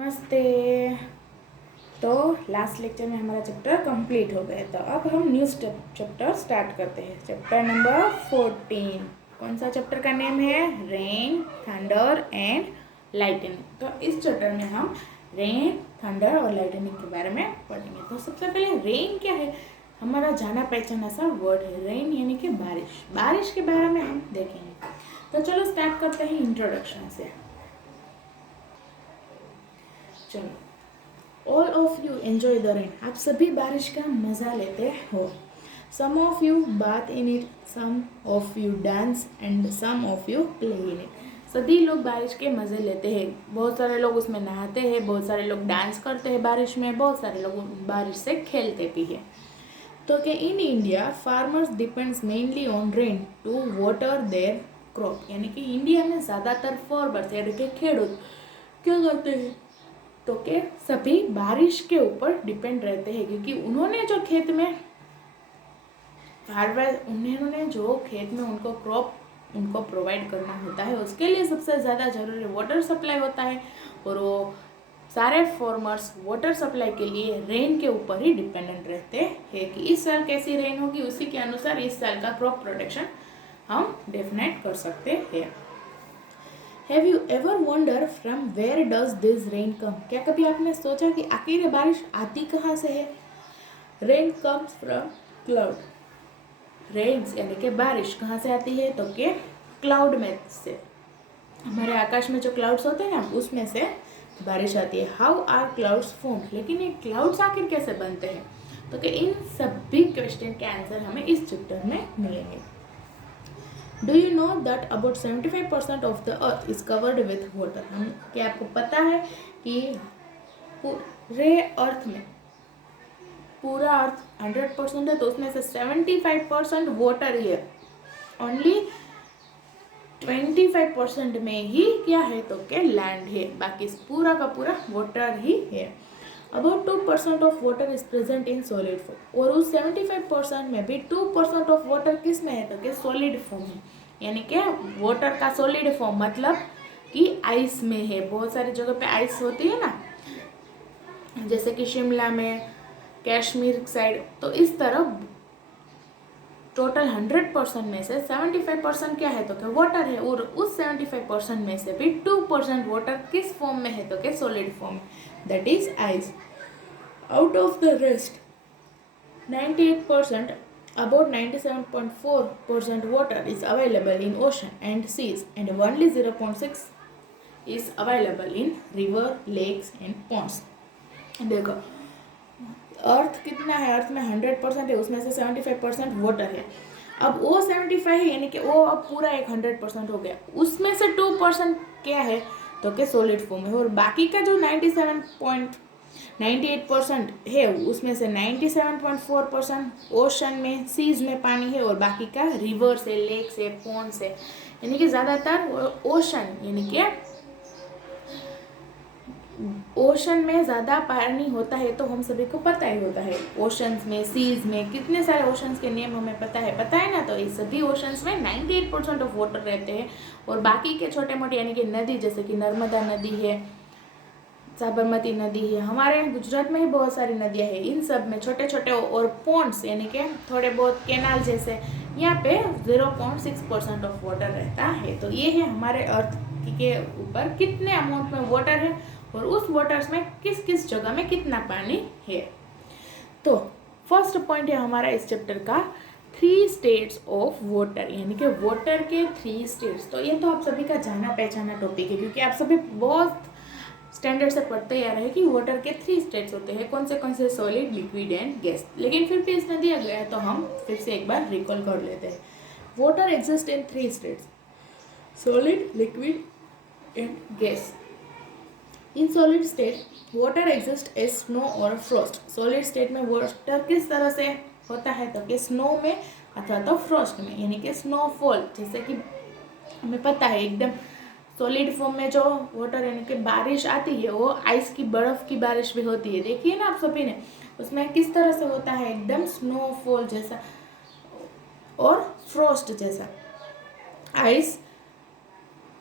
नमस्ते। तो last lecture में हमारा चैप्टर कंप्लीट हो गया, तो अब हम न्यू चैप्टर स्टार्ट करते हैं। Chapter number 14। कौन सा चैप्टर का नेम है? Rain, thunder and lightning. तो इस चैप्टर में हम रेन, थंडर और लाइटनिंग के बारे में पढ़ेंगे। तो सबसे पहले रेन क्या है? हमारा जाना पहचाना सा वर्ड है रेन, यानी कि बारिश। बारिश के बारे में हम देखेंगे। तो चलो स्टार्ट करते हैं इंट्रोडक्शन से। चलो, all of you enjoy the rain. आप सभी बारिश का मज़ा लेते हो। Some of you bath in it, some of you dance and some of you play in it. सभी लोग बारिश के मज़े लेते हैं। बहुत सारे लोग उसमें नहाते हैं, बहुत सारे लोग डांस करते हैं बारिश में, बहुत सारे लोग बारिश से खेलते भी हैं। तो कि in India farmers depends mainly on rain to water their crop. यानी कि इंडिया में ज़्यादातर फार्मर्स यानी कि खेडूत क्या करते हैं? तो के सभी बारिश के ऊपर डिपेंड रहते हैं, क्योंकि उन्होंने जो खेत में उन्होंने जो खेत में उनको क्रॉप उनको प्रोवाइड करना होता है, उसके लिए सबसे ज़्यादा जरूरी वाटर सप्लाई होता है। और वो सारे फार्मर्स वाटर सप्लाई के लिए रेन के ऊपर ही डिपेंडेंट रहते हैं कि इस साल कैसी रेन होगी, उसी के अनुसार इस साल का क्रॉप प्रोडक्शन हम डेफिनेट कर सकते हैं। Have you ever wondered from where does this rain come? क्या कभी आपने सोचा कि आखिर बारिश आती कहाँ से है? Rain comes from cloud. Rains यानी कि बारिश कहाँ से आती है? तो के क्लाउड में से, हमारे आकाश में जो क्लाउड्स होते हैं ना, उसमें से बारिश आती है। How are clouds formed? लेकिन ये क्लाउड्स आखिर कैसे बनते हैं? तो कि इन सभी क्वेश्चन के आंसर हमें इस चैप्टर में मिलेंगे। Do you know that about 75% of the earth is covered with water? क्या आपको पता है कि पूरे अर्थ में पूरा अर्थ 100% है, तो उसमें से 75% वाटर ही है। ओनली 25% में ही क्या है? तो क्या लैंड है, बाकी पूरा का पूरा वाटर ही है। About 2% of water is present in solid form. और उस 75% में भी 2% ऑफ वाटर किस में है? तो क्या सॉलिड फॉर्म है, यानी कि वाटर का सॉलिड फॉर्म मतलब कि आइस में है। बहुत सारी जगह पे आइस होती है ना, जैसे कि शिमला में, कश्मीर साइड। तो इस तरह टोटल 100% में से 75% क्या है? तो क्या वाटर है। और उस 75% में से भी 2% वाटर किस फॉर्म में है? तो क्या solid form, that is ice. Out of the rest 98%, about 97.4% water is available in ocean and seas, and only 0.6 is available in river, lakes and ponds. देखो अर्थ कितना है? अर्थ में 100% है, उसमें से 75% वाटर है। अब वो 75 है, यानी कि वो अब पूरा एक 100% हो गया। उसमें से 2% क्या है? तो क्या सॉलिड फॉर्म है। और बाकी का जो 98% है, उसमें से 97.4% ओशन में, सीज में पानी है, और बाकी का रिवर से, लेक से, पॉन्ड से, यानी कि ज़्यादातर ओशन, यानी कि ओशन में ज़्यादा पानी होता है। तो हम सभी को पता ही होता है ओशंस में, सीज में कितने सारे ओशंस के नेम हमें पता है ना। तो इस सभी ओशंस में 98% ऑफ वाटर रहते हैं। और बाकी के छोटे मोटे यानी कि नदी, जैसे कि नर्मदा नदी है, साबरमती नदी है, हमारे गुजरात में ही बहुत सारी नदियाँ हैं। इन सब में छोटे छोटे और पॉन्ड्स यानी कि थोड़े बहुत कैनाल जैसे, यहाँ पे 0.6% ऑफ वाटर रहता है। तो ये है हमारे अर्थ के ऊपर कितने अमाउंट में वाटर है, और उस वाटर्स में किस किस जगह में कितना पानी है। तो फर्स्ट पॉइंट है हमारा इस चैप्टर का 3 स्टेट्स ऑफ वाटर, यानी कि वाटर के 3 स्टेट्स। तो ये तो आप सभी का जाना पहचाना टॉपिक है, क्योंकि आप सभी बहुत स्टैंडर्ड से पढ़ते आ रहे हैं कि वाटर के 3 स्टेट्स होते हैं। कौन से? Solid, liquid and gas. लेकिन फिर भी इसमें दिया गया है, तो हम फिर से एक बार रिकॉल कर लेते हैं। Water exist in 3 states: solid, liquid and gas. In solid state water exist as snow और फ्रॉस्ट। सॉलिड स्टेट में वाटर किस तरह से होता है? तो कि स्नो में अथवा तो फ्रॉस्ट में, यानी कि स्नोफॉल, जैसे कि हमें पता है एकदम सॉलिड फॉर्म में जो वाटर यानी कि बारिश आती है, वो आइस की, बर्फ़ की बारिश भी होती है। देखिए ना आप सभी ने, उसमें किस तरह से होता है, एकदम स्नोफॉल जैसा और फ्रॉस्ट जैसा। आइस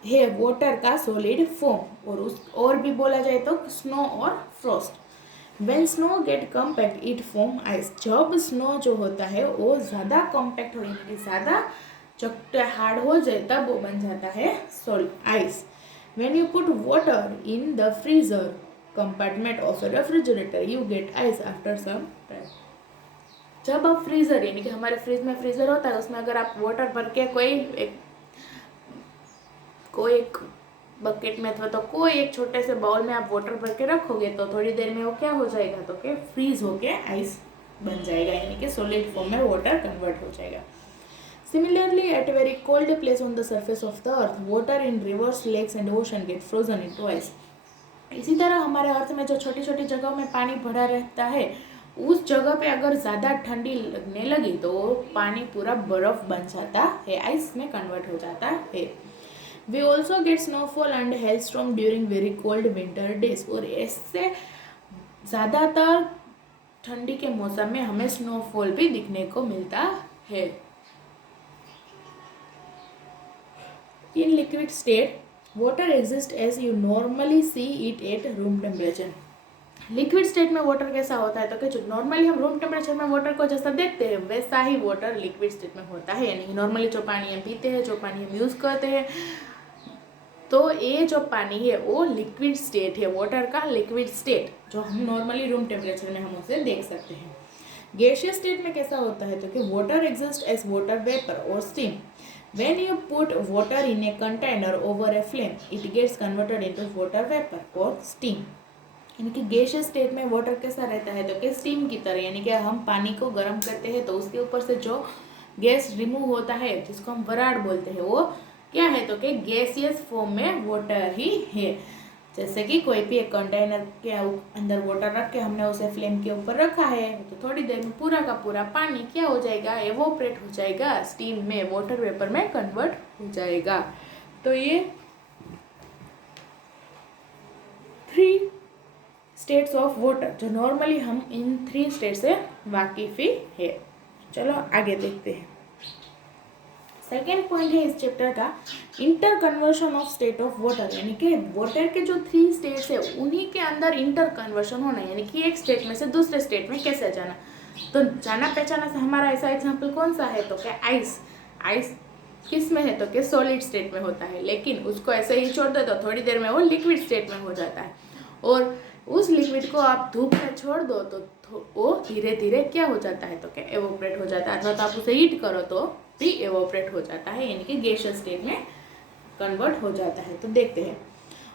है वाटर का सॉलिड फॉर्म, और भी बोला जाए तो स्नो और Frost. When snow get compact it form ice। जब स्नो जो होता है वो ज़्यादा कॉम्पैक्ट हो, यानी कि ज़्यादा चकटा हार्ड हो जाए तब वो बन जाता है ice. When you put water in the freezer compartment of a refrigerator you get ice after some time। जब आप फ्रीज़र, यानी कि हमारे फ्रिज में फ्रीज़र होता है, उसमें अगर आप वाटर भर के कोई एक बकेट में अथवा तो कोई एक छोटे से बाउल में आप वाटर भर के रखोगे तो थोड़ी देर में वो क्या हो जाएगा, तो क्या फ्रीज होके आइस बन जाएगा, यानी कि सॉलिड फॉर्म में वाटर कन्वर्ट हो जाएगा। Similarly at very cold place on the surface of the earth water in rivers, lakes and ocean get frozen into ice. इसी तरह हमारे अर्थ में जो छोटी छोटी जगहों में पानी भरा रहता है, उस जगह पे अगर ज़्यादा ठंडी लगने लगी तो पानी पूरा बर्फ बन जाता है, आइस में कन्वर्ट हो जाता है। We also get snowfall and hailstorm during very cold winter days। और इससे ज़्यादातर ठंडी के मौसम में हमें स्नोफॉल भी दिखने को मिलता है। In liquid state, water exists as you normally see it at room temperature। Liquid state में वाटर कैसा होता है, तो कि जो नॉर्मली हम रूम टेम्परेचर में वाटर को जैसा देखते हैं वैसा ही वाटर लिक्विड स्टेट में होता है। यानी नॉर्मली जो पानी हम पीते हैं, जो पानी हम यूज़ करते हैं, तो ये जो पानी है वो लिक्विड स्टेट है, वाटर का लिक्विड स्टेट जो हम नॉर्मली रूम टेम्परेचर में हम उसे देख सकते हैं। गैसियस स्टेट में कैसा होता है, तो कि water exist as water vapour और steam. When you put water in a container over a flame it gets converted into water vapour और स्टीम। यानी कि गैसियस स्टेट में वाटर कैसा रहता है, तो कि स्टीम की तरह, यानी कि हम पानी को गर्म करते हैं तो उसके ऊपर से जो गैस रिमूव होता है जिसको हम वराड बोलते हैं, वो क्या है, तो कि गैसियस फॉर्म में वाटर ही है। जैसे कि कोई भी एक कंटेनर के अंदर वाटर रख के हमने उसे फ्लेम के ऊपर रखा है तो थोड़ी देर में पूरा का पूरा पानी क्या हो जाएगा, एवोपरेट हो जाएगा, स्टीम में वाटर वेपर में कन्वर्ट हो जाएगा। तो ये 3 स्टेट्स ऑफ वाटर जो नॉर्मली हम इन 3 स्टेट से वाकिफ ही है। चलो आगे देखते हैं। सेकेंड पॉइंट है इस चैप्टर का inter conversion of state of water. यानी कि वाटर के जो 3 स्टेट्स है उन्हीं के अंदर इंटर कन्वर्शन होना, यानी कि एक स्टेट में से दूसरे स्टेट में कैसे जाना। तो जाना पहचाना से हमारा ऐसा एग्जाम्पल कौन सा है, तो क्या आइस। आइस किस में है, तो क्या सॉलिड स्टेट में होता है, लेकिन उसको ऐसे ही छोड़ दो तो थोड़ी देर में वो लिक्विड स्टेट में हो जाता है। और उस लिक्विड को आप धूप में छोड़ दो तो वो धीरे धीरे क्या हो जाता है, तो क्या एवोपरेट हो जाता है, अथवा तो आप उसे हीट करो तो भी एवोपरेट हो जाता है, यानी कि गैसियस स्टेट में कन्वर्ट हो जाता है। तो देखते हैं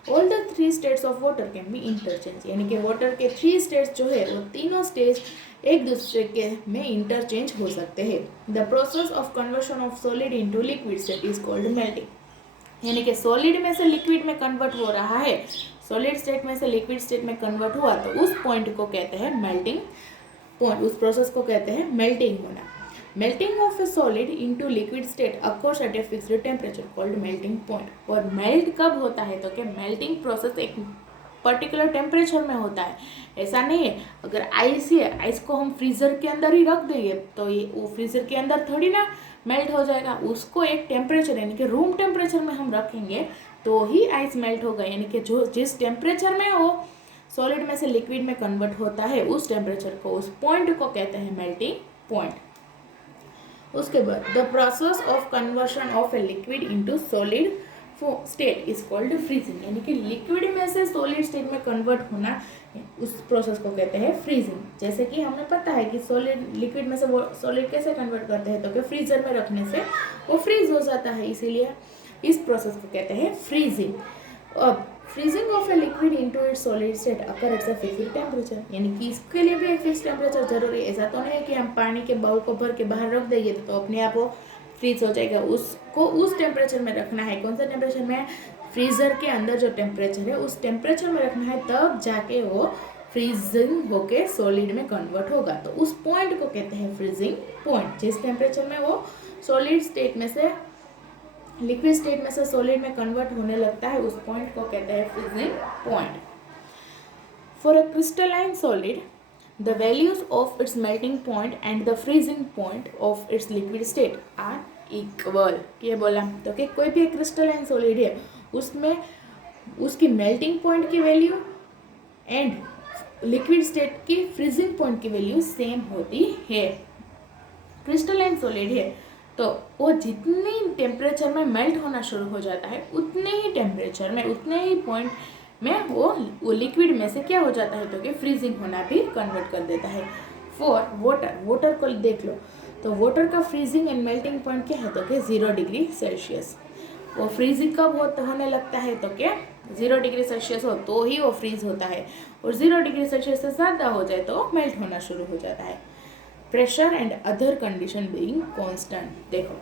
all the 3 states of water can be interchange. यानी कि वाटर के 3 स्टेट्स जो है वो तीनों स्टेज एक दूसरे के में इंटरचेंज हो सकते हैं। The process of conversion of solid into liquid state is called melting. यानी कि सॉलिड में से लिक्विड में कन्वर्ट हो रहा है, सॉलिड स्टेट में से लिक्विड स्टेट में कन्वर्ट हुआ तो उस पॉइंट को कहते हैं मेल्टिंग पॉइंट, उस प्रोसेस को कहते हैं मेल्टिंग होना। Melting of a solid into liquid state occurs at a fixed temperature called melting point. और मेल्ट कब होता है, तो क्या मेल्टिंग प्रोसेस एक पर्टिकुलर टेम्परेचर में होता है, ऐसा नहीं है। अगर आइस है, आइस को हम फ्रीज़र के अंदर ही रख देंगे तो ये वो फ्रीज़र के अंदर थोड़ी ना मेल्ट हो जाएगा, उसको एक टेम्परेचर यानी कि रूम टेम्परेचर में हम रखेंगे तो ही आइस मेल्ट होगा। यानी कि जो जिस टेम्परेचर में वो सॉलिड में से लिक्विड में कन्वर्ट होता है उस टेम्परेचर को, उस पॉइंट को कहते हैं मेल्टिंग पॉइंट। उसके बाद the process of conversion of a liquid into solid state is called freezing. यानी कि लिक्विड में से सॉलिड स्टेट में कन्वर्ट होना, उस प्रोसेस को कहते हैं फ्रीजिंग। जैसे कि हमें पता है कि सॉलिड लिक्विड में से वो सॉलिड कैसे कन्वर्ट करते हैं, तो कि फ्रीजर में रखने से वो फ्रीज हो जाता है, इसीलिए इस प्रोसेस को कहते हैं फ्रीजिंग। अब freezing of a liquid into its solid state occur at a fixed temperature. यानी कि इसके लिए भी एक फिक्स टेम्परेचर जरूरी है। ऐसा तो नहीं है कि हम पानी के बाउल को भर के बाहर रख देंगे तो अपने आप वो फ्रीज हो जाएगा, उसको उस टेम्परेचर में रखना है। कौन सा टेम्परेचर में, फ्रीज़र के अंदर जो टेम्परेचर है उस टेम्परेचर में रखना है, तब जाके वो फ्रीजिंग होके सॉलिड में कन्वर्ट होगा। तो उस पॉइंट को कहते हैं फ्रीजिंग पॉइंट। जिस टेम्परेचर में वो सॉलिड स्टेट में से लिक्विड स्टेट में से सॉलिड में कन्वर्ट होने लगता है उस पॉइंट को कहते हैं freezing point. For a crystalline solid the values of its melting point and the freezing point of its liquid state are equal. ये बोला तो कि कोई भी एक क्रिस्टलाइन सॉलिड है उसमें उसकी मेल्टिंग पॉइंट की वैल्यू एंड लिक्विड स्टेट की फ्रीजिंग पॉइंट की वैल्यू सेम होती है। क्रिस्टलाइन सॉलिड है तो वो जितनी टेम्परेचर में मेल्ट होना शुरू हो जाता है उतने ही टेम्परेचर में उतने ही पॉइंट में वो लिक्विड में से क्या हो जाता है तो कि फ्रीजिंग होना भी कन्वर्ट कर देता है। फॉर वाटर को देख लो तो वाटर का फ्रीजिंग एंड मेल्टिंग पॉइंट क्या है तो कि 0 डिग्री सेल्सियस। वो फ्रीजिंग कब होने लगता है तो क्या 0 डिग्री सेल्सियस हो तो ही वो फ्रीज होता है, और 0 डिग्री सेल्सियस से ज़्यादा हो जाए तो मेल्ट होना शुरू हो जाता है। Pressure and other condition being constant. देखो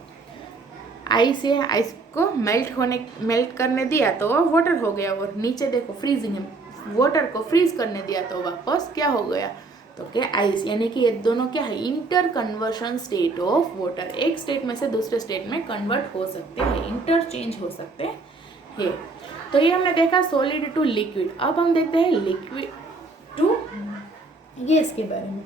आइस को मेल्ट करने दिया तो वो वाटर हो गया, और नीचे देखो फ्रीजिंग है, वाटर को फ्रीज करने दिया तो वापस क्या हो गया तो क्या आइस। यानी कि ये दोनों क्या है inter conversion state of water. एक स्टेट में से दूसरे स्टेट में कन्वर्ट हो सकते हैं, इंटरचेंज हो सकते हैं। तो ये हमने देखा सॉलिड टू लिक्विड। अब हम देखते हैं लिक्विड टू गैस के बारे में।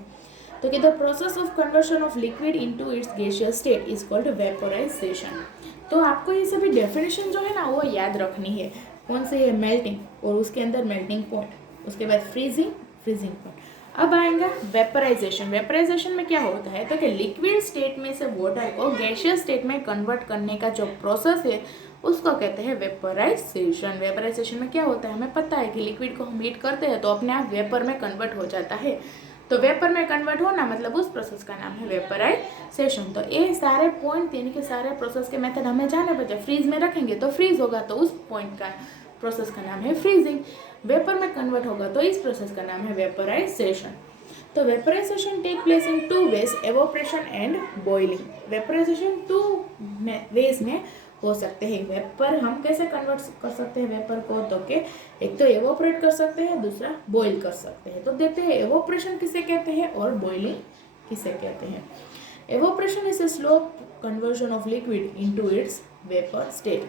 तो कि the process of conversion of liquid into its gaseous state is called vaporisation. तो आपको ये सभी डेफिनेशन जो है ना वो याद रखनी है। कौन से है मेल्टिंग और उसके अंदर मेल्टिंग पॉइंट, उसके बाद फ्रीजिंग पॉइंट। अब आएगा वेपराइजेशन। वेपराइजेशन में क्या होता है तो कि लिक्विड स्टेट में से वाटर को गैसियस स्टेट में कन्वर्ट करने का जो प्रोसेस है उसको कहते हैं वेपराइजेशन। वेपराइजेशन में क्या होता है हमें पता है कि लिक्विड को हम हीट करते हैं तो अपने आप वेपर में कन्वर्ट हो जाता है। तो वेपर में कन्वर्ट होना मतलब उस प्रोसेस का नाम है वेपराइजेशन। तो ये सारे पॉइंट यानी कि सारे प्रोसेस के मेथड हमें जाने पड़ते। फ्रीज में रखेंगे तो फ्रीज होगा तो उस पॉइंट का प्रोसेस का नाम है फ्रीजिंग। वेपर में कन्वर्ट होगा तो इस प्रोसेस का नाम है वेपराइजेशन। तो vaporization take place in 2 ways, evaporation and boiling. Vaporization 2 ways में हो सकते हैं। वेपर हम कैसे कन्वर्ट कर सकते हैं वेपर को तो कि एक तो एवोपरेट कर सकते हैं, दूसरा बॉईल कर सकते हैं। तो देखते हैं एवोपरेशन किसे कहते हैं और बॉइलिंग किसे कहते हैं। Evaporation is a slow conversion of liquid into its vapour state.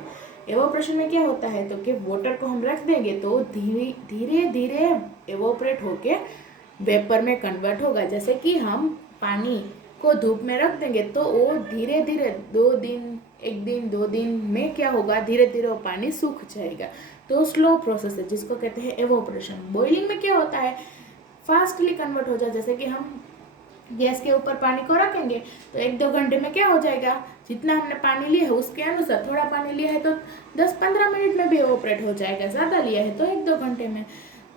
Evaporation में क्या होता है तो कि वाटर को हम रख देंगे तो धीरे धीरे एवोपरेट होके वेपर में कन्वर्ट होगा। जैसे कि हम पानी को धूप में रख देंगे तो वो धीरे धीरे 2 दिन 1 दिन 2 दिन में क्या होगा धीरे धीरे वो पानी सूख जाएगा। तो स्लो प्रोसेस है जिसको कहते हैं एवोपरेशन। बॉइलिंग में क्या होता है फास्टली कन्वर्ट हो जाए। जैसे कि हम गैस के ऊपर पानी को रखेंगे तो 1-2 घंटे में क्या हो जाएगा जितना हमने पानी लिया है उसके अनुसार। थोड़ा पानी लिया है तो 10-15 मिनट में भी एवोपरेट हो जाएगा, ज़्यादा लिया है तो 1-2 घंटे में।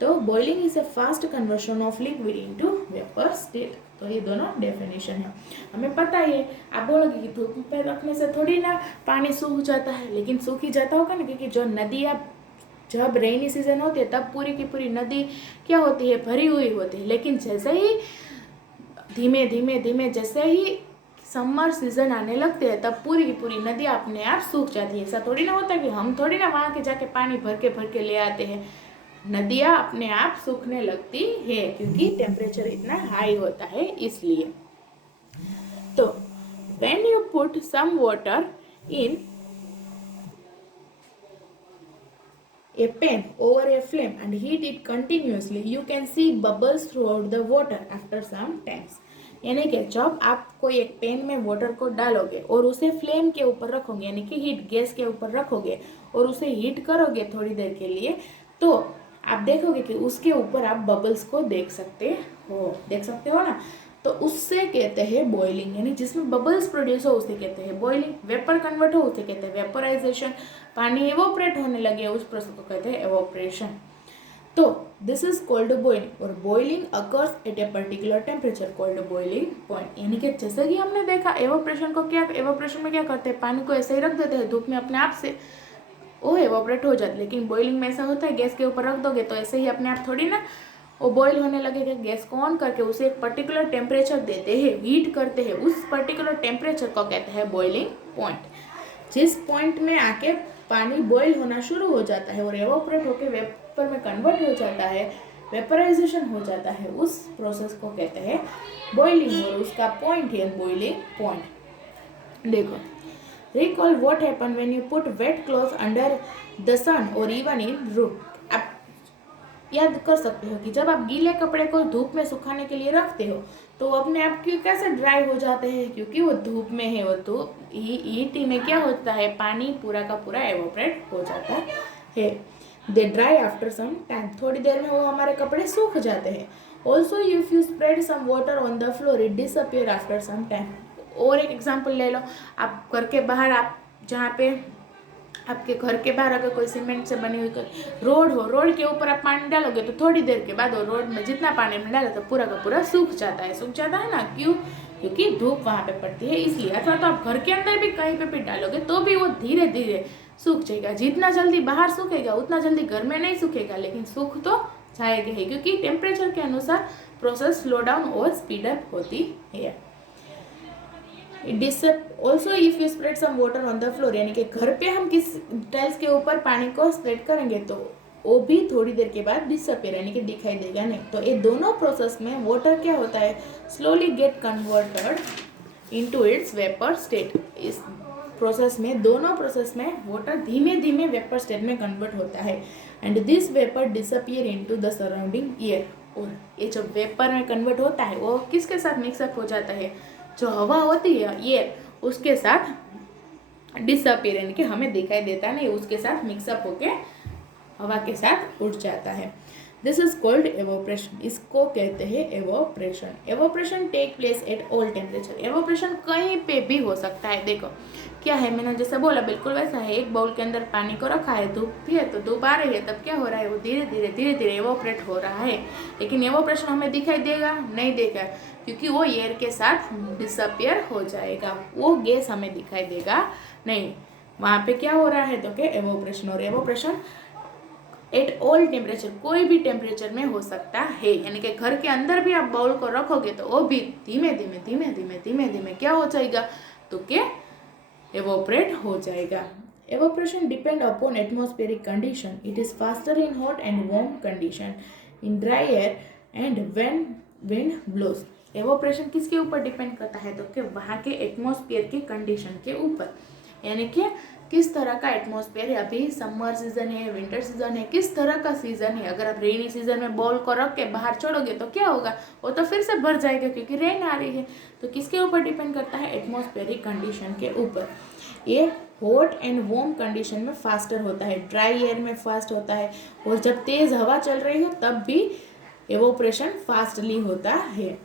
तो boiling is a fast conversion of liquid into vapour state. तो ये दोनों डेफिनेशन है हमें पता है। आप बोलोगे कि धूप पे रखने से थोड़ी ना पानी सूख जाता है, लेकिन सूख ही जाता होगा ना, क्योंकि जो नदियाँ जब रेनी सीजन होती है तब पूरी की पूरी नदी क्या होती है भरी हुई होती है। लेकिन जैसे ही धीमे धीमे धीमे जैसे ही समर सीजन आने लगते हैं तब पूरी की पूरी नदी अपने आप सूख जाती है। ऐसा थोड़ी ना होता है कि हम थोड़ी ना वहाँ के जाके पानी भर के ले आते हैं। नदियाँ अपने आप सूखने लगती है क्योंकि टेम्परेचर इतना हाई होता है इसलिए। तो when you put some water in a pan over a flame and heat it continuously, you can see bubbles throughout the water after some times। यानी कि जब आप कोई एक पेन में वाटर को डालोगे और उसे फ्लेम के ऊपर रखोगे यानी कि हीट गैस के ऊपर रखोगे और उसे हीट करोगे थोड़ी देर के लिए तो आप देखोगे कि उसके ऊपर आप बबल्स को देख सकते हो ना। तो उससे कहते हैं बॉइलिंग। यानी जिसमें बबल्स प्रोड्यूस हो उसे कहते हैं बॉइलिंग। वेपर कन्वर्ट हो उसे कहते हैं वेपराइजेशन। पानी एवोपरेट होने लगे उस प्रोसेस को कहते हैं एवोपरेशन। तो दिस इज कॉल्ड बॉइलिंग और boiling occurs at a particular temperature called boiling point. यानी कि जैसे कि हमने देखा एवोपरेशन में क्या करते हैं पानी को ऐसे ही रख देते हैं धूप में अपने आप से वो एवोपरेट हो जाता है। लेकिन बॉइलिंग में ऐसा होता है गैस के ऊपर रख दोगे तो ऐसे ही अपने आप थोड़ी ना वो बॉईल होने लगेगा। गैस को ऑन करके उसे एक पर्टिकुलर टेम्परेचर देते हैं, हीट करते हैं। उस पर्टिकुलर टेम्परेचर को कहते हैं बॉइलिंग पॉइंट। जिस पॉइंट में आके पानी बॉईल होना शुरू हो जाता है और एवोपरेट होकर वेपर में कन्वर्ट हो जाता है, वेपराइजेशन हो जाता है, उस प्रोसेस को कहते हैं बॉइलिंग और उसका पॉइंट है बॉइलिंग पॉइंट। देखो recall what happened when you put wet clothes under the sun or even in room। याद कर सकते हो कि जब आप गीले कपड़े को धूप में सुखाने के लिए रखते हो तो वो अपने आप क्यों कैसे ड्राई हो जाते हैं, क्योंकि वो धूप में है। वो धूप हीट में क्या होता है, पानी पूरा का पूरा एवोपरेट हो जाता है। They dry after some time, थोड़ी देर में वो हमारे कपड़े सूख जाते हैं। Also if you spread some water on the floor it disappear after some time. और एक एग्जाम्पल ले लो, आप घर के बाहर, आप जहाँ पे आपके घर के बाहर अगर कोई सीमेंट से बनी हुई रोड हो, रोड के ऊपर आप पानी डालोगे तो थोड़ी देर के बाद वो रोड में जितना पानी में डाला तो पूरा का पूरा सूख जाता है ना। क्यों? क्योंकि धूप वहाँ पे पड़ती है इसलिए। अथवा तो आप घर के अंदर भी कहीं पे भी डालोगे तो भी वो धीरे धीरे सूख जाएगा। जितना जल्दी बाहर सूखेगा उतना जल्दी घर में नहीं सूखेगा, लेकिन सूख तो जाएगा ही, क्योंकि टेम्परेचर के अनुसार प्रोसेस स्लो डाउन और स्पीड अप होती है। Also if you spread some water on the floor, यानी कि घर पे हम किस टाइल्स के ऊपर पानी को स्प्रेड करेंगे तो वो भी थोड़ी देर के बाद डिसअपियर यानी कि दिखाई देगा नहीं। तो ये दोनों प्रोसेस में वाटर क्या होता है, slowly get converted into its vapour state. इस प्रोसेस में, दोनों प्रोसेस में वाटर धीमे धीमे वेपर स्टेट में कन्वर्ट होता है। And this vapour disappear into the surrounding air. और ये जो वेपर में कन्वर्ट होता है वो किसके साथ मिक्सअप हो जाता है, जो हवा होती है एयर, उसके साथ डिसअपियर यानी कि हमें दिखाई देता नहीं, उसके साथ मिक्सअप होके हवा के साथ उड़ जाता है। This is called evaporation. इसको कहते हैं evaporation. Evaporation take place at all temperature. Evaporation कहीं पे भी हो सकता है। देखो क्या है, मैंने जैसे बोला बिल्कुल वैसा है। एक बाउल के अंदर पानी को रखा है, धूप भी है, तो धूप आ रही है, तब क्या हो रहा है, वो धीरे धीरे एवोपरेट हो रहा है। लेकिन एवोपरेशन हमें दिखाई देगा नहीं देगा, क्योंकि वो एयर के साथ डिसअपियर हो जाएगा, वो गैस हमें दिखाई देगा नहीं। वहाँ पे क्या हो रहा है तो क्या एवोपरेशन। और एवोपरेशन एट ऑल टेम्परेचर, कोई भी टेम्परेचर में हो सकता है। यानी कि घर के अंदर भी आप बाउल को रखोगे तो वो भी धीमे धीमे क्या हो जाएगा तो क्या एवोपरेट हो जाएगा। Evaporation depend upon atmospheric condition. It is faster in hot and warm condition, in dry air and when wind blows. Evaporation किसके ऊपर डिपेंड करता है तो कि वहाँ के एटमॉस्फेयर की कंडीशन के ऊपर, यानी कि किस तरह का एटमॉस्फेयर है। अभी समर सीजन है, विंटर सीजन है, किस तरह का सीजन है। अगर आप रेनी सीजन में बॉल को रख के बाहर छोड़ोगे तो क्या होगा, वो तो फिर से भर जाएगा क्योंकि रेन आ रही है। तो किसके ऊपर डिपेंड करता है, एटमॉस्फेरिक कंडीशन के ऊपर। ये हॉट एंड वार्म कंडीशन में फास्टर होता है, ड्राई एयर में फास्ट होता है, और जब तेज हवा चल रही हो तब भी एवोपरेशन फास्टली होता है।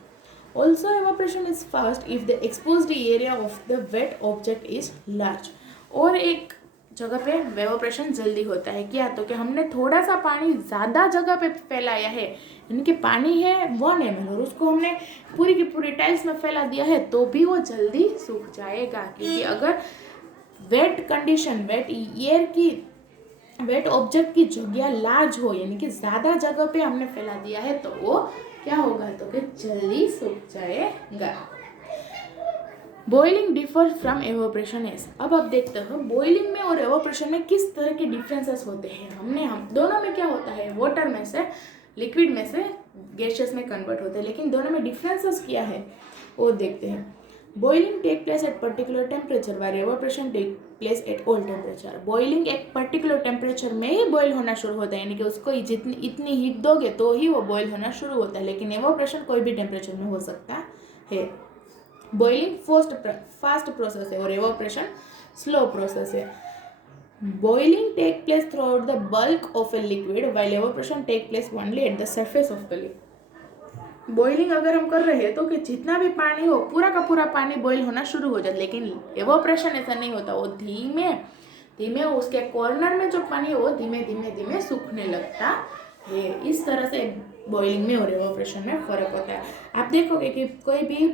Also evaporation is fast if the exposed area of the wet object is large। और एक जगह पे एवोपरेशन जल्दी होता है क्या तो कि हमने थोड़ा सा पानी ज़्यादा जगह पे फैलाया है, यानी कि पानी है 1 ml और उसको हमने पूरी की पूरी टाइल्स में फैला दिया है तो भी वो जल्दी सूख जाएगा। क्योंकि अगर वेट कंडीशन, वेट एयर की, वेट ऑब्जेक्ट की जगह लार्ज हो, यानी कि ज़्यादा जगह पे हमने फैला दिया है तो वो क्या होगा तो कि जल्दी सूख जाएगा। Boiling differ from evaporation is. अब आप देखते हो बॉइलिंग में और एवोपरेशन में किस तरह के डिफरेंसेस होते हैं। हम दोनों में क्या होता है, वाटर में से लिक्विड में से गैसेस में कन्वर्ट होते हैं, लेकिन दोनों में डिफरेंसेस क्या है वो देखते हैं। Boiling take place at particular temperature while evaporation take place at all temperature. Boiling एक पर्टिकुलर टेम्परेचर में ही बॉयल होना शुरू होता है, यानी कि उसको इतनी हीट दोगे तो ही वो बॉयल होना शुरू होता है, लेकिन एवोपरेशन कोई भी टेम्परेचर में हो सकता है। बॉइलिंग फास्ट प्रोसेस है और एवोपरेशन स्लो प्रोसेस है। Boiling take place throughout the bulk of a liquid while evaporation take place only at the surface of the liquid. Boiling अगर हम कर रहे हैं तो कि जितना भी पानी हो पूरा का पूरा पानी बॉईल होना शुरू हो जाए, लेकिन एवोपरेशन ऐसा नहीं होता, वो धीमे धीमे उसके कॉर्नर में जो पानी है वो धीमे धीमे सूखने लगता है। इस तरह से बॉइलिंग में और एवोपरेशन में फ़र्क होता है। आप देखोगे कि कोई भी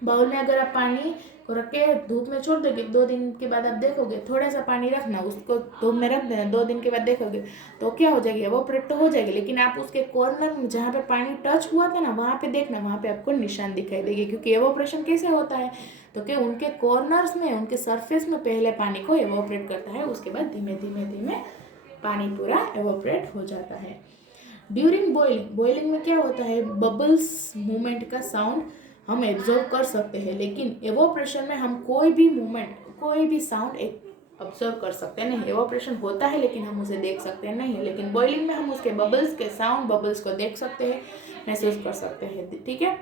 बाउल में अगर आप पानी को रख के धूप में छोड़ दोगे 2 दिन के बाद आप देखोगे, थोड़ा सा पानी रखना, उसको धूप में रख देना, 2 दिन के बाद देखोगे तो क्या हो जाएगी, एवोपरेट तो हो जाएगी, लेकिन आप उसके कॉर्नर में जहाँ पे पानी टच हुआ था ना वहाँ पे देखना, वहाँ पे आपको निशान दिखाई देगी। क्योंकि एवोपरेशन कैसे होता है तो क्या उनके कॉर्नर्स में, उनके सरफेस में पहले पानी को एवोपरेट करता है, उसके बाद धीमे धीमे पानी पूरा एवोपरेट हो जाता है। ड्यूरिंग बॉइलिंग में क्या होता है, बबल्स मूवमेंट का साउंड हम एब्जॉर्व कर सकते हैं, लेकिन एवोपरेशन में हम कोई भी मूवमेंट, कोई भी साउंड ऑब्जर्व कर सकते हैं, नहीं एवोपरेशन होता है लेकिन हम उसे देख सकते हैं नहीं, लेकिन बॉइलिंग में हम उसके बबल्स के साउंड बबल्स को देख सकते हैं, महसूस कर सकते हैं। ठीक है,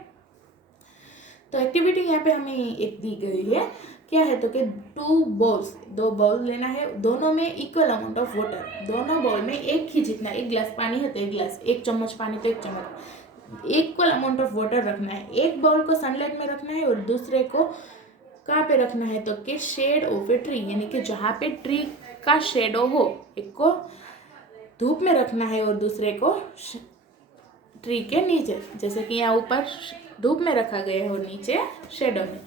तो एक्टिविटी यहाँ पे हमें एक दी गई है, क्या है तो कि 2 बाउल्स, 2 बाउल लेना है, दोनों में इक्वल अमाउंट ऑफ वाटर, दोनों बाउल में एक ही जितना, 1 गिलास पानी है तो 1 गिलास, 1 चम्मच पानी तो 1 चम्मच, इक्वल अमाउंट ऑफ वाटर रखना है। एक बाउल को सनलाइट में रखना है और दूसरे को कहाँ पे रखना है तो कि शेड ऑफ ए ट्री, यानी कि जहाँ पे ट्री का शेडो हो, एक को धूप में रखना है और दूसरे को ट्री के नीचे, जैसे कि यहाँ ऊपर धूप में रखा गया है और नीचे शेडो में।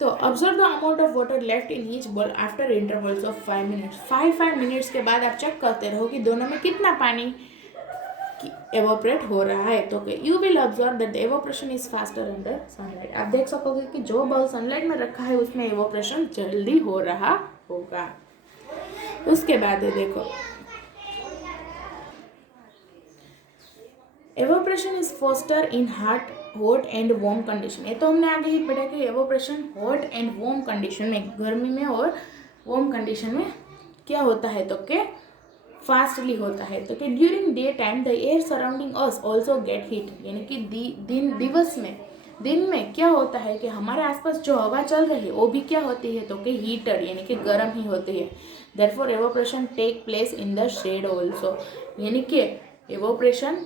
तो observe the amount of water left in each ball after intervals of 5 minutes. 5 minutes के बाद आप चेक करते रहो कि दोनों में कितना पानी एवोपरेट हो रहा है। तो you will observe that the evaporation is faster under sunlight. आप देख सकोगे कि जो बॉल सनलाइट में रखा है उसमें एवोपरेशन जल्दी हो रहा होगा। उसके बाद देखो evaporation is faster in hot and warm condition. ये तो हमने आगे ही पढ़ा कि evaporation hot and warm condition में, गर्मी में और वार्म कंडीशन में क्या होता है तो कि फास्टली होता है। तो कि during day time the air surrounding us also get heat, यानी कि दिन में क्या होता है कि हमारे आसपास जो हवा चल रही है वो भी क्या होती है तो कि हीटर, यानी कि गर्म ही होती है। Therefore evaporation take place in the shade also, यानी कि एवोपरेशन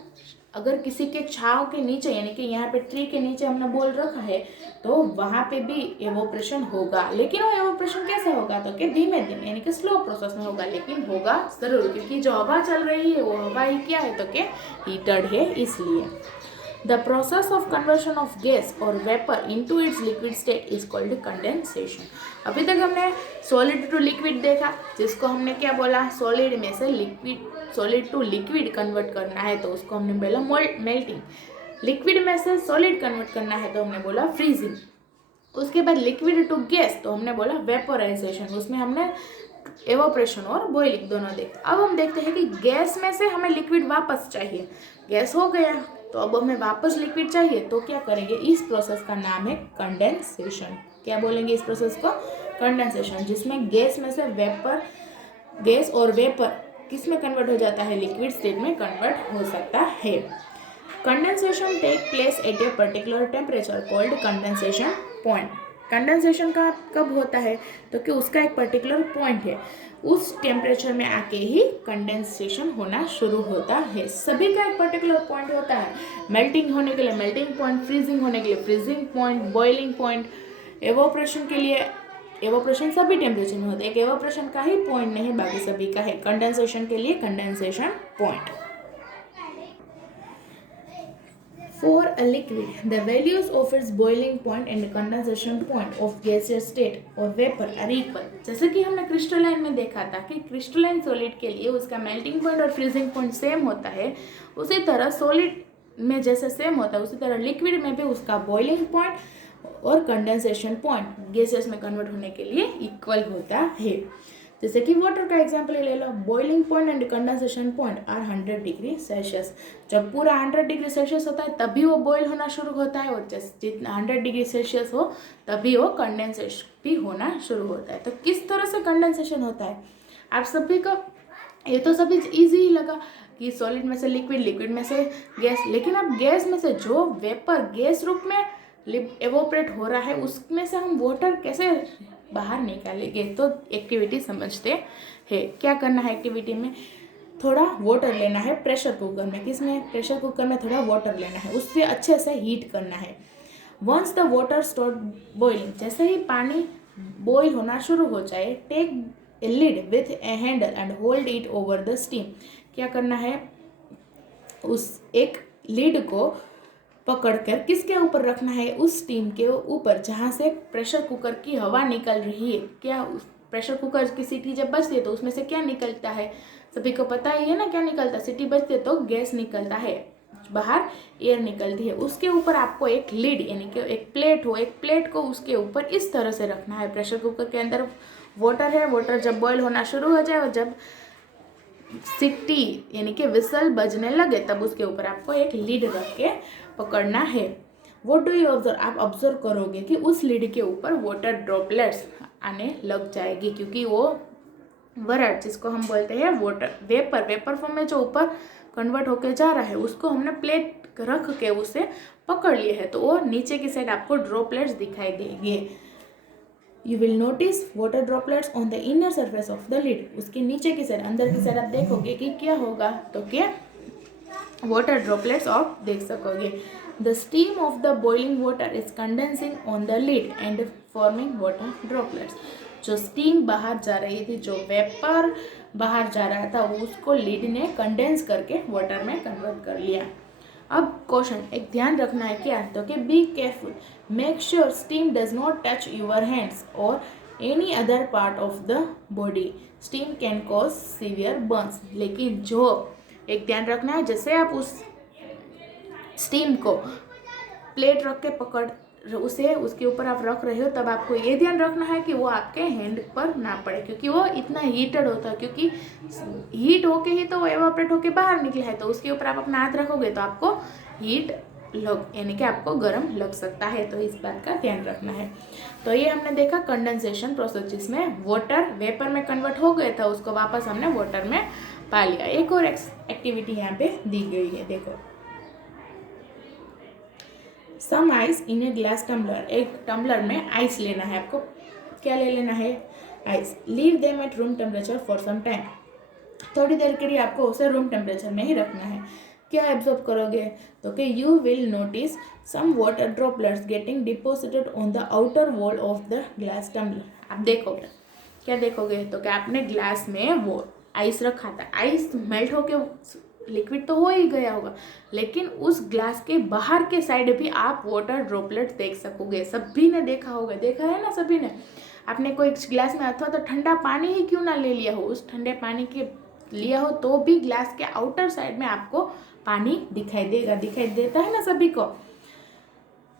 अगर किसी के छांव के नीचे, यानी कि यहाँ पे ट्री के नीचे हमने बोल रखा है तो वहाँ पे भी एवोपरेशन होगा, लेकिन वो एवोपरेशन कैसे होगा तो कि धीमे धीमे, यानी कि स्लो प्रोसेस में होगा, लेकिन होगा जरूर, क्योंकि जो हवा चल रही है वो हवा ही क्या है तो कि हीटेड है इसलिए। The process of conversion of gas or vapor into its liquid state is called condensation। अभी तक हमने सॉलिड टू लिक्विड देखा, जिसको हमने क्या बोला, सॉलिड में से liquid, solid to liquid convert करना है तो उसको हमने बोला मेल्टिंग। लिक्विड में से सॉलिड कन्वर्ट करना है तो हमने बोला फ्रीजिंग। उसके बाद लिक्विड टू गैस तो हमने बोला वेपोराइजेशन, उसमें हमने एवोपरेशन और बॉइलिंग दोनों देखते। अब हम देखते हैं कि गैस में से हमें लिक्विड वापस चाहिए, गैस हो गया तो अब हमें वापस लिक्विड चाहिए, तो क्या करेंगे, इस प्रोसेस का नाम है कंडेंसेशन। क्या बोलेंगे इस प्रोसेस को, कंडेंसेशन, जिसमें गैस में से वेपर, गैस और वेपर किस में कन्वर्ट हो जाता है, लिक्विड स्टेट में कन्वर्ट हो सकता है। Condensation take place at a particular temperature called condensation point. Condensation का कब होता है तो कि उसका एक पर्टिकुलर पॉइंट है, उस टेम्परेचर में आके ही कंडेंसेशन होना शुरू होता है। सभी का एक पर्टिकुलर पॉइंट होता है, मेल्टिंग होने के लिए मेल्टिंग पॉइंट, फ्रीजिंग होने के लिए freezing point, boiling point. Evaporation के लिए, एवोपरेशन सभी टेम्परेचर में होता है, एक एवोपरेशन का ही पॉइंट नहीं, बाकी सभी का है। कंडेंसेशन के लिए condensation point. For a liquid, the values of its boiling point and condensation point of gaseous state or vapor are equal। जैसे कि हमने क्रिस्टलाइन में देखा था कि क्रिस्टलाइन सॉलिड के लिए उसका मेल्टिंग पॉइंट और फ्रीजिंग पॉइंट सेम होता है, उसी तरह सॉलिड में जैसे सेम होता है उसी तरह लिक्विड में भी उसका बॉइलिंग पॉइंट और कंडेंसेशन पॉइंट गैसेस में कन्वर्ट होने के लिए इक्वल होता है। जैसे कि वाटर का एग्जाम्पल ले लो, boiling point and condensation point are 100 degree Celsius. जब पूरा 100 डिग्री सेल्सियस होता है तभी वो बॉयल होना शुरू होता है, और जितना 100 डिग्री सेल्सियस हो तभी वो कंडेंसेशन भी होना शुरू होता है। तो किस तरह से कंडेंसेशन होता है, आप सभी को ये तो सभी ईजी ही लगा कि सॉलिड में से लिक्विड, लिक्विड में से गैस, लेकिन अब गैस में से जो वेपर गैस रूप में एवोपरेट हो रहा है उसमें से हम वाटर कैसे बाहर निकालेंगे। तो एक्टिविटी समझते हैं, क्या करना है एक्टिविटी में, थोड़ा वाटर लेना है प्रेशर कुकर में, किसमें, प्रेशर कुकर में थोड़ा वाटर लेना है, उससे अच्छे से हीट करना है। Once the water start boiling, जैसे ही पानी बॉईल होना शुरू हो जाए, take a lid with a handle and hold it over the steam. क्या करना है, उस एक लीड को पकड़कर किसके ऊपर रखना है, उस स्टीम के ऊपर जहाँ से प्रेशर कुकर की हवा निकल रही है। क्या प्रेशर कुकर की सीटी जब बजती है तो उसमें से क्या निकलता है, सभी को पता ही है ना क्या निकलता है, सीटी बजती है तो गैस निकलता है, बाहर एयर निकलती है। उसके ऊपर आपको एक लिड यानी कि एक प्लेट हो, एक प्लेट को उसके ऊपर इस तरह से रखना है। प्रेशर कुकर के अंदर वाटर है, वाटर जब बॉयल होना शुरू हो जाए और जब सीटी यानी कि विसल बजने लगे तब उसके ऊपर आपको एक लीड रख के पकड़ना है। व्हाट डू यू ऑब्जर्व, आप ऑब्जर्व करोगे कि उस लीड के ऊपर वाटर ड्रॉपलेट्स आने लग जाएगी, क्योंकि वो वराड जिसको हम बोलते हैं वाटर, वेपर, वेपर फॉर्म में जो ऊपर कन्वर्ट होके जा रहा है उसको हमने प्लेट रख के उसे पकड़ लिए है, तो वो नीचे की साइड आपको ड्रॉपलेट्स दिखाई देंगे। You will notice water droplets on the inner surface of the lid, उसके नीचे की साइड, अंदर की साइड आप देखोगे कि क्या होगा, तो क्या वाटर ड्रॉपलेट्स आप देख सकोगे। The steam of the boiling water is condensing on the lid and forming water droplets. जो स्टीम बाहर जा रही थी, जो वेपर बाहर जा रहा था, उसको लिड ने कंडेंस करके वाटर में कन्वर्ट कर लिया। अब क्वेश्चन एक ध्यान रखना है क्या, तो कि be careful, make sure steam does not touch your hands और any other part of the body, steam can cause severe burns. लेकिन जो एक ध्यान रखना है, जैसे आप उस स्टीम को प्लेट रख के पकड़ उसे उसके ऊपर आप रख रहे हो, तब आपको ये ध्यान रखना है कि वो आपके हैंड पर ना पड़े, क्योंकि वो इतना हीटेड होता है, क्योंकि हीट होके ही तो वो एवापोरेट होके बाहर निकला है, तो उसके ऊपर आप अपना हाथ रखोगे तो आपको हीट लग यानी कि आपको गर्म लग सकता है, तो इस बात का ध्यान रखना है। तो ये हमने देखा कंडेंसेशन प्रोसेस, जिसमें वाटर वेपर में कन्वर्ट हो गया था, उसको वापस हमने वाटर में पा लिया। एक और एक्टिविटी यहाँ पे दी गई है, देखो। Some ice in a glass tumbler, एक टम्बलर में आइस लेना है आपको। क्या ले लेना है? Ice. Leave them at room temperature for some time, थोड़ी देर के लिए आपको उसे रूम टेम्परेचर में ही रखना है। क्या एब्जॉर्ब करोगे, तो कि you will notice some water droplets getting deposited on the outer wall of the glass tumbler. आप देखोगे, क्या देखोगे, तो कि आपने ग्लास में वो आइस रखा था, आइस मेल्ट होके लिक्विड तो हो ही गया होगा, लेकिन उस ग्लास के बाहर के साइड भी आप वाटर ड्रॉपलेट देख सकोगे। सभी ने देखा होगा, देखा है ना सभी ने। आपने कोई ग्लास में अथवा तो ठंडा पानी ही क्यों ना ले लिया हो, उस ठंडे पानी के लिया हो तो भी ग्लास के आउटर साइड में आपको पानी दिखाई देगा, दिखाई देता है ना सभी को।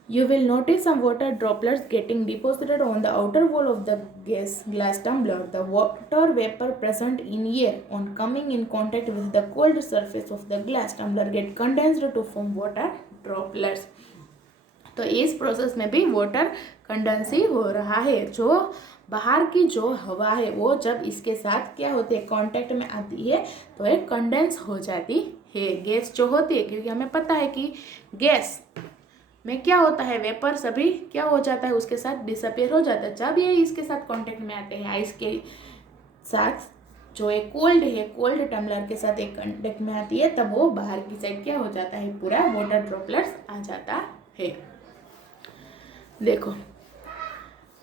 You will notice some water droplets getting deposited on the outer wall of the glass tumbler. The water vapor present in air on coming in contact with the cold surface of the glass tumbler get condensed to form water droplets. तो इस process में भी water कंडेंसी हो रहा है। जो बाहर की जो हवा है वो जब इसके साथ क्या होती है, कांटेक्ट में आती है, तो एक कंडेंस हो जाती है। गैस जो होती है, क्योंकि हमें पता है कि गैस में क्या होता है, वेपर सभी क्या हो जाता है, उसके साथ डिसअपियर हो जाता है। जब ये इसके साथ कांटेक्ट में आते हैं, आइस के साथ, जो एक कोल्ड है, कोल्ड टम्बलर के साथ एक कांटेक्ट में आती है, तब वो बाहर की साइड क्या हो जाता है, पूरा वाटर ड्रॉपलेट्स आ जाता है। देखो,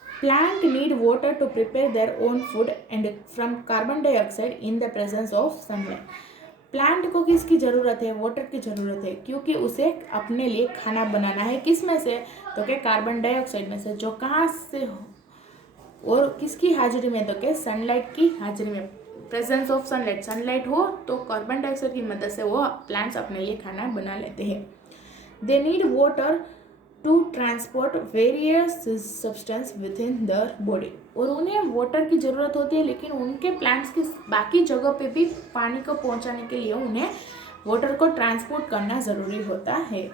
plant need water to prepare their own food and from carbon dioxide in the presence of sunlight. Plant को किसकी ज़रूरत है, वाटर की ज़रूरत है, क्योंकि उसे अपने लिए खाना बनाना है। किस में से, तो क्या कार्बन डाइऑक्साइड में से, जो कहाँ से हो और किसकी हाजिरी में, तो क्या सनलाइट की हाजिरी में। प्रेजेंस ऑफ सनलाइट, सनलाइट हो तो कार्बन डाइऑक्साइड की मदद से वो प्लांट्स अपने लिए खाना बना लेते हैं। They need water to transport various substance within the body, और उन्हें वाटर की ज़रूरत होती है, लेकिन उनके प्लांट्स की बाकी जगह पे भी पानी को पहुंचाने के लिए उन्हें वाटर को ट्रांसपोर्ट करना ज़रूरी होता है।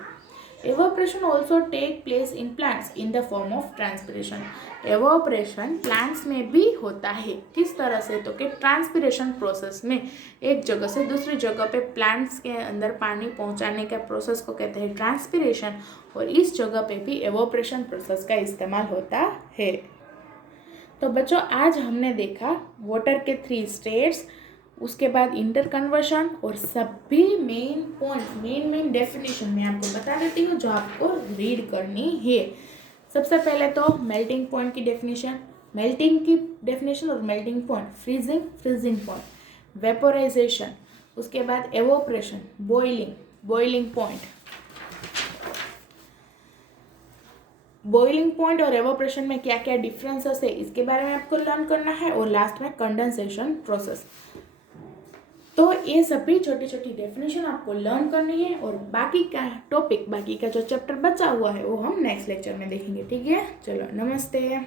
Evaporation also take place in plants in the form of transpiration. Evaporation plants में भी होता है, किस तरह से, तो कि ट्रांसपिरेशन प्रोसेस में एक जगह से दूसरी जगह पे प्लांट्स के अंदर पानी पहुंचाने के प्रोसेस को कहते हैं ट्रांसपिरेशन, और इस जगह पे भी एवापोरेशन प्रोसेस का इस्तेमाल होता है। तो बच्चों, आज हमने देखा वाटर के 3 स्टेट्स, उसके बाद इंटर कन्वर्शन और सभी मेन पॉइंट्स, मेन डेफिनेशन मैं आपको बता देती हूँ जो आपको रीड करनी है। सबसे पहले तो मेल्टिंग पॉइंट की डेफिनेशन, मेल्टिंग की डेफिनेशन और melting point, freezing point, vaporisation, उसके बाद एवोपरेशन, बॉइलिंग पॉइंट और एवोपरेशन में क्या क्या डिफरेंसेस है, इसके बारे में आपको लर्न करना है, और लास्ट में कंडेंसेशन प्रोसेस। तो ये सभी छोटी छोटी डेफिनेशन आपको लर्न करनी है, और बाकी का टॉपिक, बाकी का जो चैप्टर बचा हुआ है वो हम नेक्स्ट लेक्चर में देखेंगे। ठीक है, चलो नमस्ते।